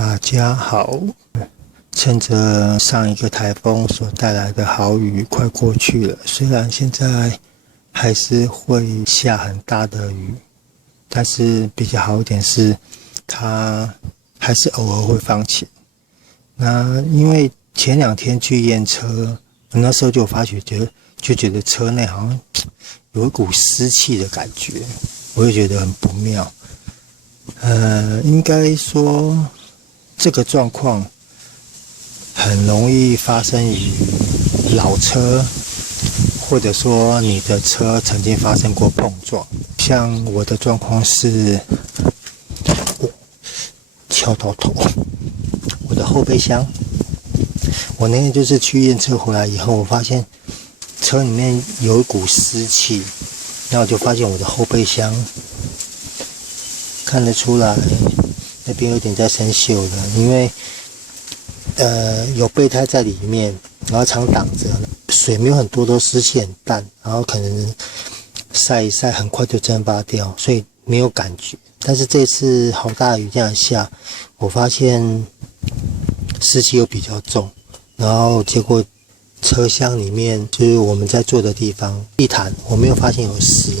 大家好，趁着上一个台风所带来的好雨快过去了，虽然现在还是会下很大的雨，但是比较好一点是，它还是偶尔会放晴。那因为前2天去验车，我那时候就发觉觉得车内好像有一股湿气的感觉，我就觉得很不妙。应该说这个状况很容易发生于老车，或者说你的车曾经发生过碰撞。像我的状况是，敲到头，我的后备箱。我那天就是去验车回来以后，我发现车里面有一股湿气，然后我就发现我的后备箱看得出来那边有点在生锈了，因为有备胎在里面，然后常挡着，水没有很多，都湿气很淡，然后可能晒一晒很快就蒸发掉，所以没有感觉。但是这次好大雨这样下，我发现湿气又比较重，然后结果车厢里面就是我们在坐的地方地毯我没有发现有湿，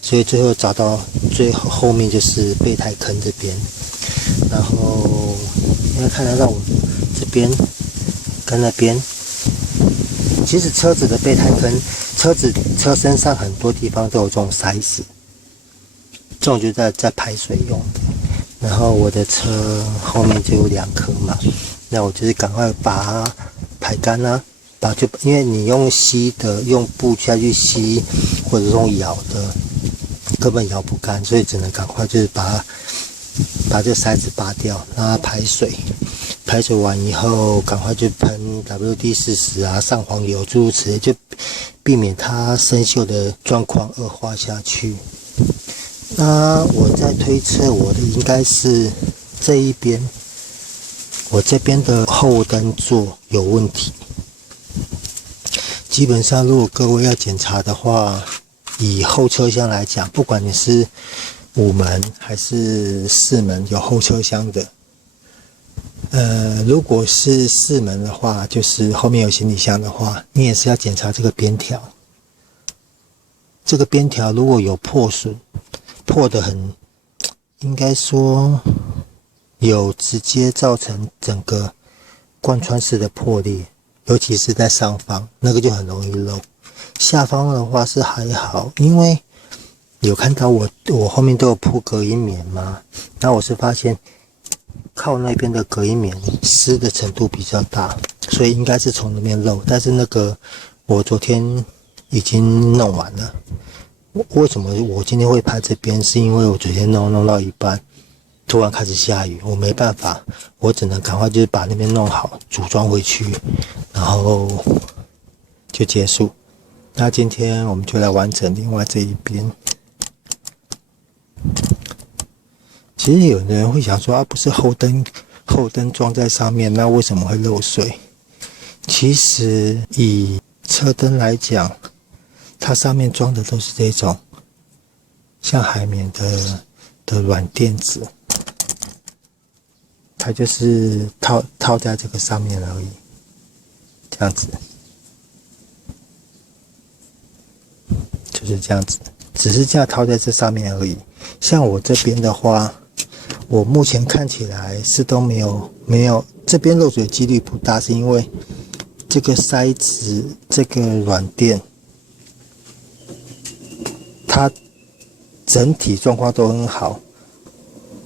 所以最后找到最后面就是备胎坑这边，然后应该看得到我这边跟那边，其实车子的备胎坑，车身上很多地方都有这种塞子，这种就在排水用的。然后我的车后面就有2颗嘛，那我就是赶快把它排干啊，因为你用吸的，用布下去吸，或者用摇的，根本摇不干，所以只能赶快就是把这塞子拔掉，让它排水。排水完以后，赶快就喷 WD-40啊，上黄油诸如此类，就避免它生锈的状况恶化下去。那我在推测我的应该是这一边，我这边的后灯座有问题。基本上如果各位要检查的话，以后车厢来讲，不管你是5门还是4门有后车厢的，如果是4门的话，就是后面有行李箱的话，你也是要检查这个边条。这个边条如果有破损，破得很，应该说有直接造成整个贯穿式的破裂，尤其是在上方，那个就很容易漏。下方的话是还好，因为有看到我后面都有铺隔音棉嘛，然后我是发现靠那边的隔音棉湿的程度比较大，所以应该是从那边漏。但是那个我昨天已经弄完了。为什么我今天会拍这边？是因为我昨天弄到一半，突然开始下雨，我没办法，我只能赶快就是把那边弄好，组装回去，然后就结束。那今天我们就来完成另外这一边。其实有的人会想说，不是后灯装在上面，那为什么会漏水？其实以车灯来讲，它上面装的都是这种像海绵的软垫子，它就是套在这个上面而已，这样子，就是这样子，只是这样套在这上面而已。像我这边的话，我目前看起来是都没有这边漏水几率不大，是因为这个塞子这个软垫，它整体状况都很好。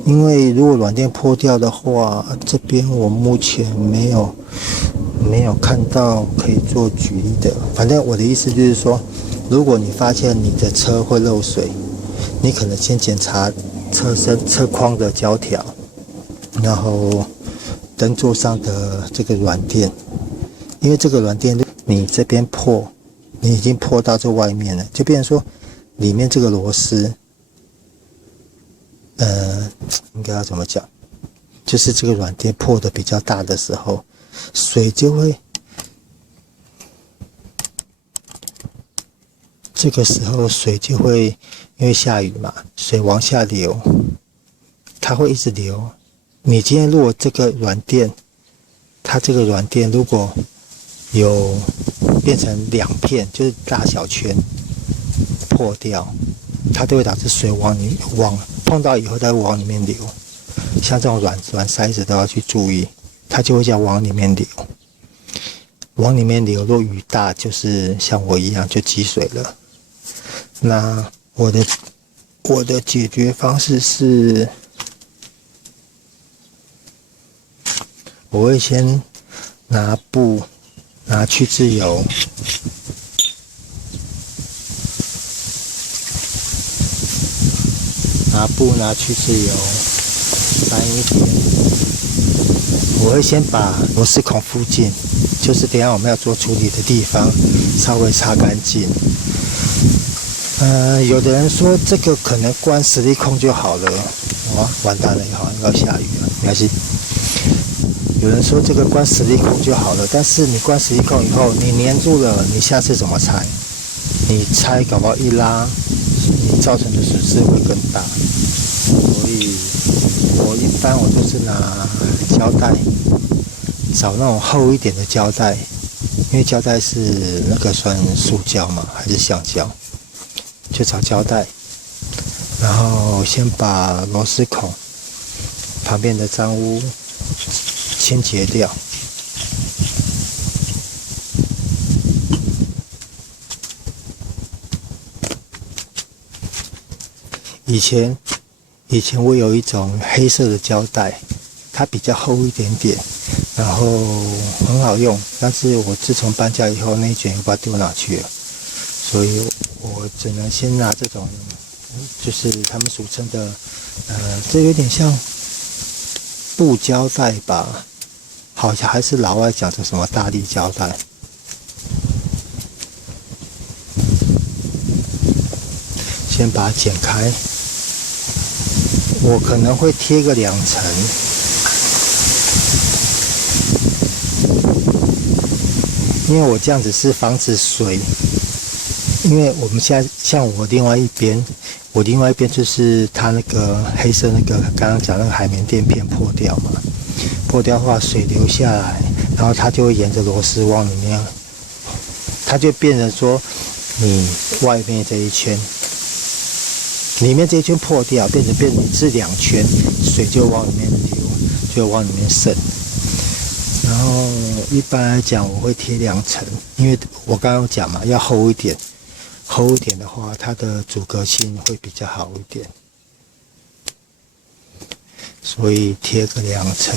因为如果软垫破掉的话，这边我目前没有看到可以做举例的。反正我的意思就是说，如果你发现你的车会漏水，你可能先检查车框的胶条，然后灯座上的这个软垫，因为这个软垫你这边破，你已经破到这外面了，就变成说里面这个螺丝，应该要怎么讲？就是这个软垫破的比较大的时候，水就会，这个时候水就会因为下雨嘛，水往下流，它会一直流，你今天如果这个软垫，它这个软垫如果有变成2片，就是大小圈破掉，它都会导致水往碰到以后再往里面流。像这种软塞子都要去注意，它就会这样往里面流。往里面流，若雨大，就是像我一样就积水了。那我的解决方式是，我会先拿布拿去渍油，拿去渍油，沾一点。我会先把螺丝孔附近，就是等一下我们要做处理的地方，稍微擦干净。有的人说这个可能关实力控就好了，哇，完蛋了，好像要下雨了，没关系。有人说这个关实力控就好了，但是你关实力控以后，你粘住了，你下次怎么拆？你拆搞不好一拉，你造成的损失会更大。所以我一般就是拿胶带，找那种厚一点的胶带，因为胶带是那个算塑胶嘛，还是橡胶？就找胶带，然后先把螺丝孔旁边的脏污清洁掉。以前我有一种黑色的胶带，它比较厚一点点，然后很好用，但是我自从搬家以后，那一卷又不知道丢哪去了，所以我只能先拿这种，就是他们俗称的，这有点像布胶带吧，好像还是老外讲的什么大力胶带。先把它剪开，我可能会贴个2层，因为我这样子是防止水。因为我们现在像我另外一边就是它那个黑色那个刚刚讲那个海绵垫片破掉嘛，破掉的话水流下来，然后它就会沿着螺丝往里面，它就变成说你外面这一圈，里面这一圈破掉，变成你是2圈，水就往里面流，就往里面渗。然后一般来讲我会贴2层，因为我刚刚讲嘛，要厚一点。厚一点的话，它的阻隔性会比较好一点，所以贴个2层，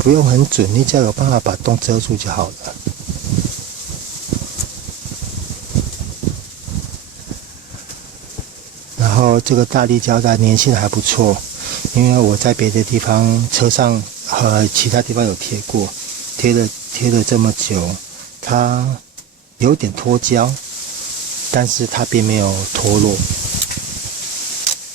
不用很准，你只要有办法把洞遮住就好了。然后这个大力胶带粘性还不错，因为我在别的地方车上和其他地方有贴过，贴了这么久。它有点脱胶，但是它并没有脱落，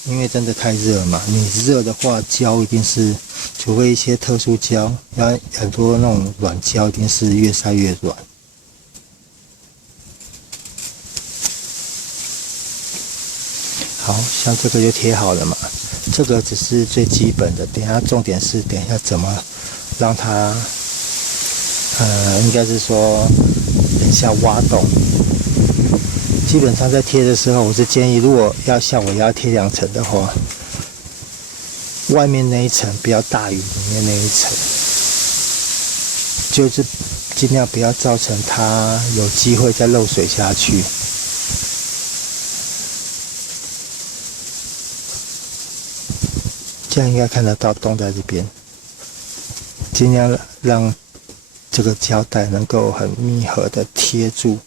因为真的太热嘛。你热的话，胶一定是，除非一些特殊胶，要很多那种软胶，一定是越晒越软。好像这个就贴好了嘛，这个只是最基本的，等一下重点是等一下怎么让它。应该是说，等一下挖洞。基本上在贴的时候，我是建议，如果要像我要贴2层的话，外面那一层不要大于里面那一层，就是尽量不要造成它有机会再漏水下去。这样应该看得到洞在这边，尽量让这个胶带能够很密合的贴住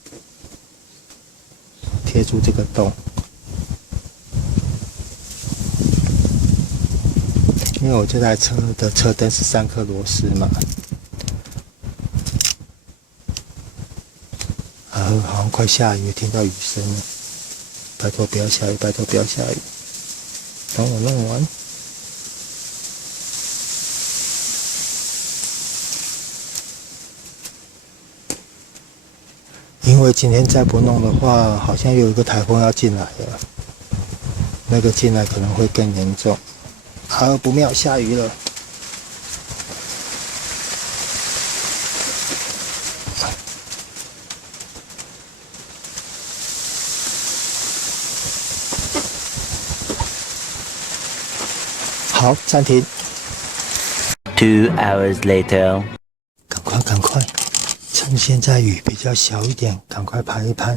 这个洞，因为我这台车的车灯是3颗螺丝嘛，好像快下雨，听到雨声了，拜托不要下雨，拜托不要下雨，等我弄完。因为今天再不弄的话，好像有一个台风要进来了。那个进来可能会更严重。好，不妙，下雨了。好，暂停。2 hours later. 赶快，趁现在雨比较小一点，赶快拍一拍。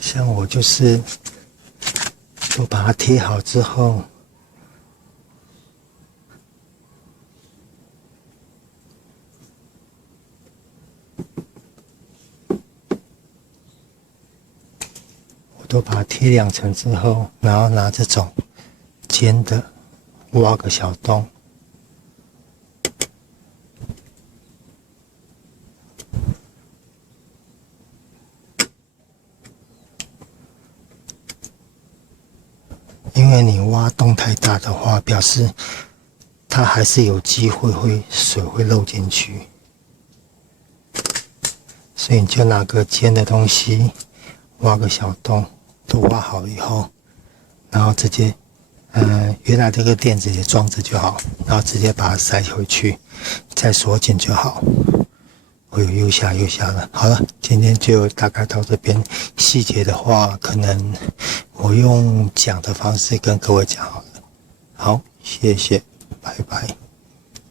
像我就是都把它贴好之后，我都把它贴2层之后，然后拿这种尖的挖个小洞。因为你挖洞太大的话，表示它还是有机会水会漏进去，所以你就拿个尖的东西挖个小洞，都挖好以后，然后直接原来这个垫子也装着就好，然后直接把它塞回去，再锁紧就好。哦呦，又下了。好了，今天就大概到这边。细节的话，可能我用讲的方式跟各位讲好了。好，谢谢，拜拜。